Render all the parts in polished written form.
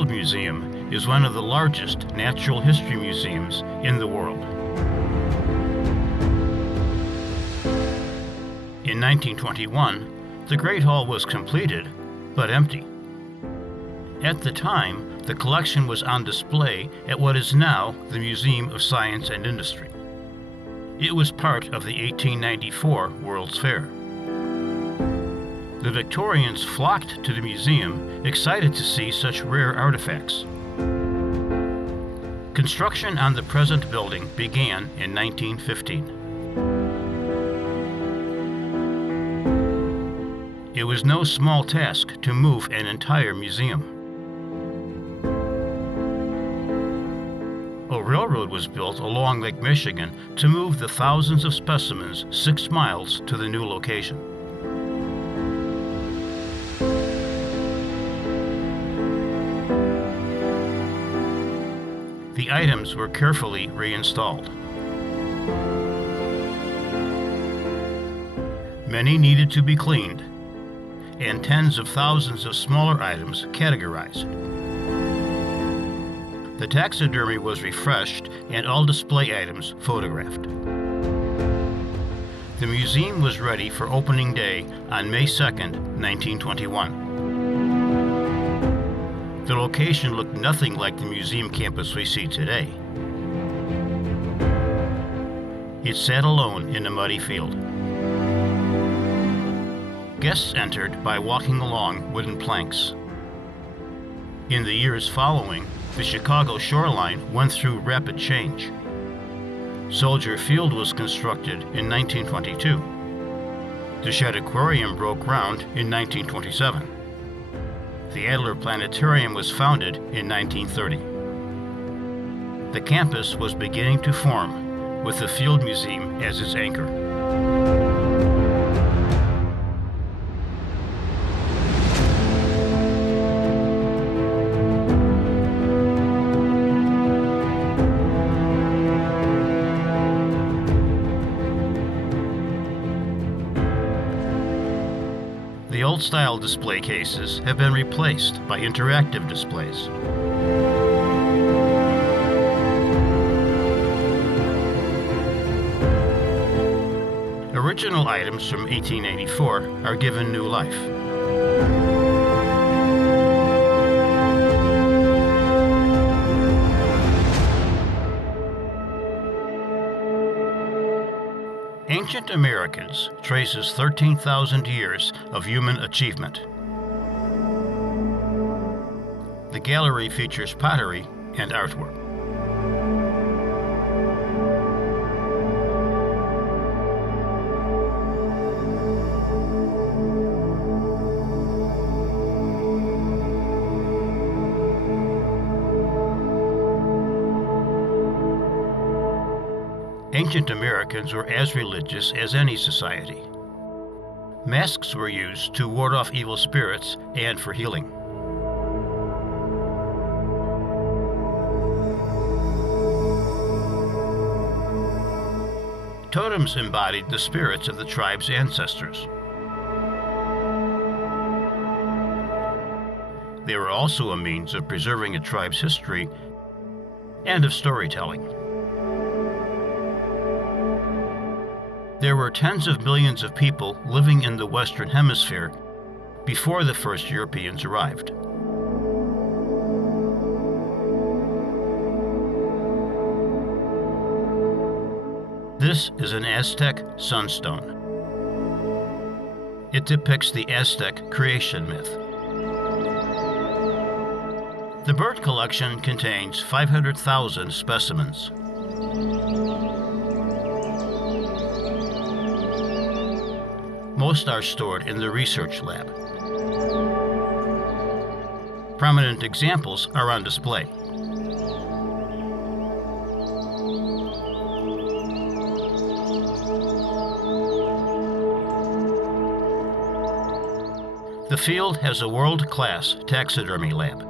Field Museum is one of the largest natural history museums in the world. In 1921, the Great Hall was completed, but empty. At the time, the collection was on display at what is now the Museum of Science and Industry. It was part of the 1894 World's Fair. The Victorians flocked to the museum, excited to see such rare artifacts. Construction on the present building began in 1915. It was no small task to move an entire museum. A railroad was built along Lake Michigan to move the thousands of specimens 6 miles to the new location. The items were carefully reinstalled. Many needed to be cleaned, and tens of thousands of smaller items categorized. The taxidermy was refreshed and all display items photographed. The museum was ready for opening day on May 2, 1921. The location looked nothing like the museum campus we see today. It sat alone in a muddy field. Guests entered by walking along wooden planks. In the years following, the Chicago shoreline went through rapid change. Soldier Field was constructed in 1922. The Shedd Aquarium broke ground in 1927. The Adler Planetarium was founded in 1930. The campus was beginning to form, with the Field Museum as its anchor. The old-style display cases have been replaced by interactive displays. Original items from 1884 are given new life. Ancient Americans traces 13,000 years of human achievement. The gallery features pottery and artwork. Ancient Americans were as religious as any society. Masks were used to ward off evil spirits and for healing. Totems embodied the spirits of the tribe's ancestors. They were also a means of preserving a tribe's history and of storytelling. There were tens of millions of people living in the Western Hemisphere before the first Europeans arrived. This is an Aztec sunstone. It depicts the Aztec creation myth. The bird collection contains 500,000 specimens. Most are stored in the research lab. Prominent examples are on display. The field has a world-class taxidermy lab.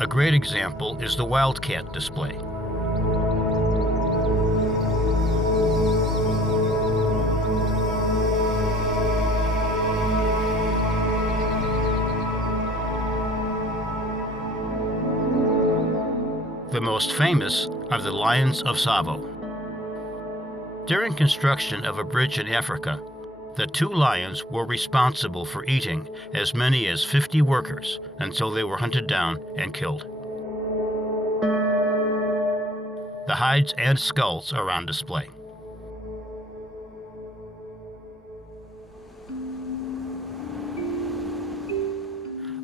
A great example is the wildcat display. The most famous are the Lions of Tsavo. During construction of a bridge in Africa, the two lions were responsible for eating as many as 50 workers until they were hunted down and killed. The hides and skulls are on display.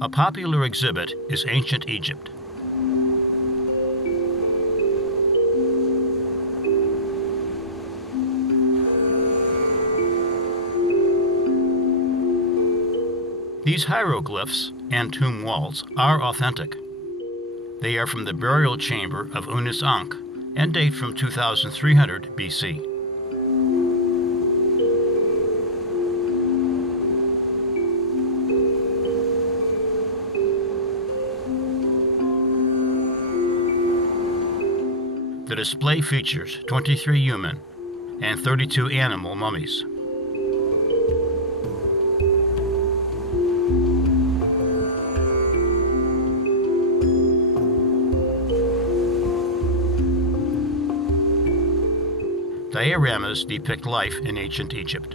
A popular exhibit is Ancient Egypt. These hieroglyphs and tomb walls are authentic. They are from the burial chamber of Unis Ankh and date from 2300 BC. The display features 23 human and 32 animal mummies. Dioramas depict life in ancient Egypt.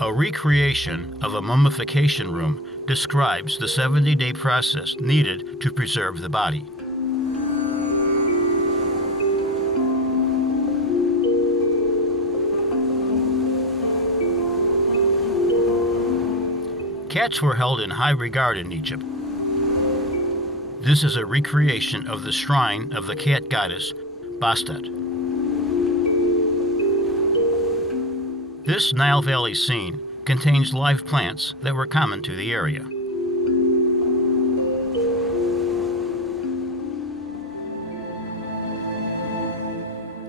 A recreation of a mummification room describes the 70-day process needed to preserve the body. Cats were held in high regard in Egypt. This is a recreation of the shrine of the cat goddess Bastet. This Nile Valley scene contains live plants that were common to the area.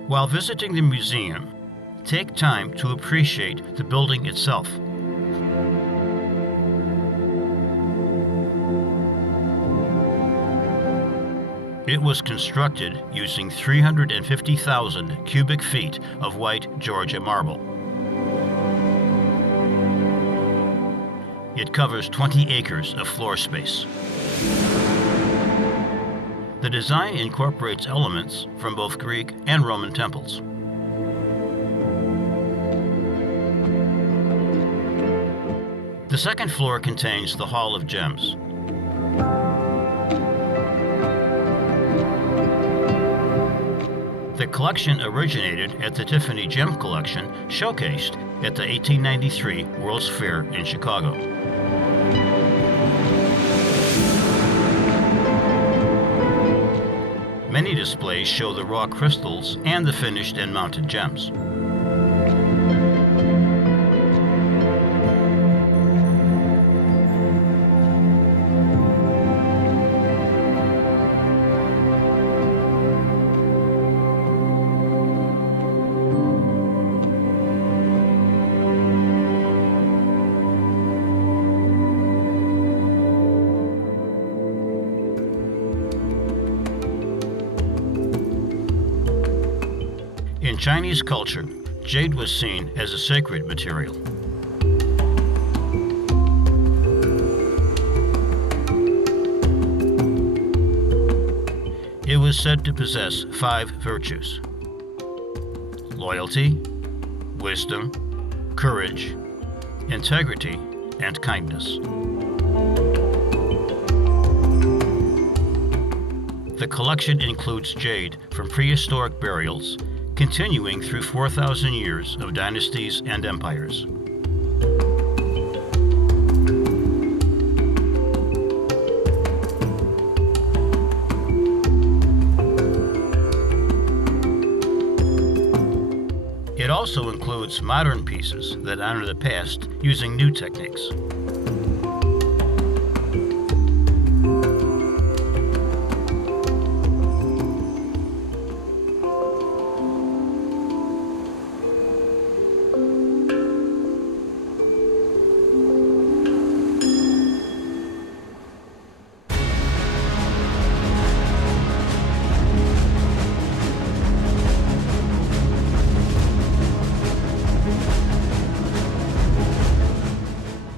While visiting the museum, take time to appreciate the building itself. It was constructed using 350,000 cubic feet of white Georgia marble. It covers 20 acres of floor space. The design incorporates elements from both Greek and Roman temples. The second floor contains the Hall of Gems. The collection originated at the Tiffany Gem Collection, showcased at the 1893 World's Fair in Chicago. Many displays show the raw crystals and the finished and mounted gems. In Chinese culture, jade was seen as a sacred material. It was said to possess 5 virtues: loyalty, wisdom, courage, integrity, and kindness. The collection includes jade from prehistoric burials, continuing through 4,000 years of dynasties and empires. It also includes modern pieces that honor the past using new techniques.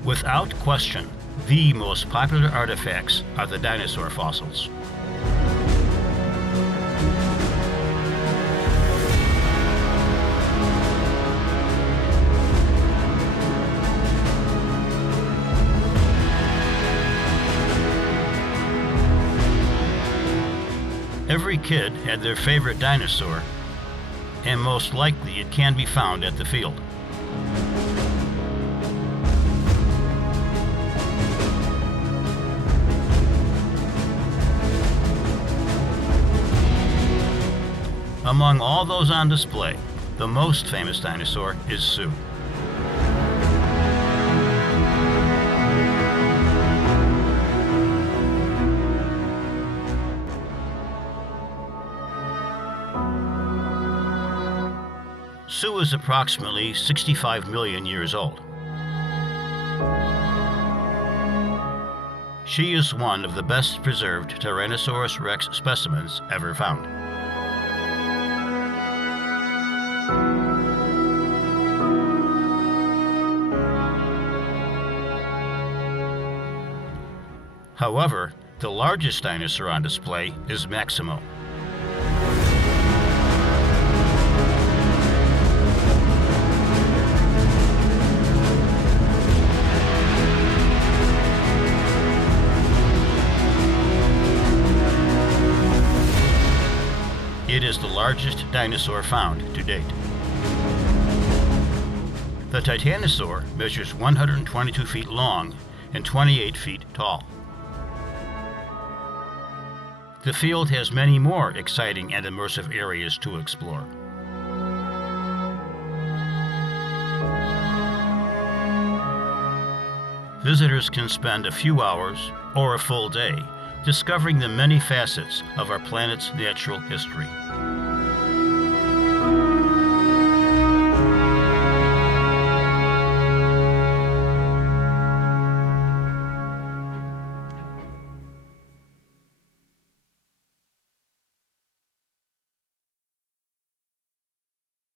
Without question, The most popular artifacts are the dinosaur fossils. Every kid had their favorite dinosaur, and most likely it can be found at the field. Among all those on display, the most famous dinosaur is Sue. Sue is approximately 65 million years old. She is one of the best preserved Tyrannosaurus rex specimens ever found. However, the largest dinosaur on display is Maximo. It is the largest dinosaur found to date. The Titanosaur measures 122 feet long and 28 feet tall. The field has many more exciting and immersive areas to explore. Visitors can spend a few hours or a full day discovering the many facets of our planet's natural history.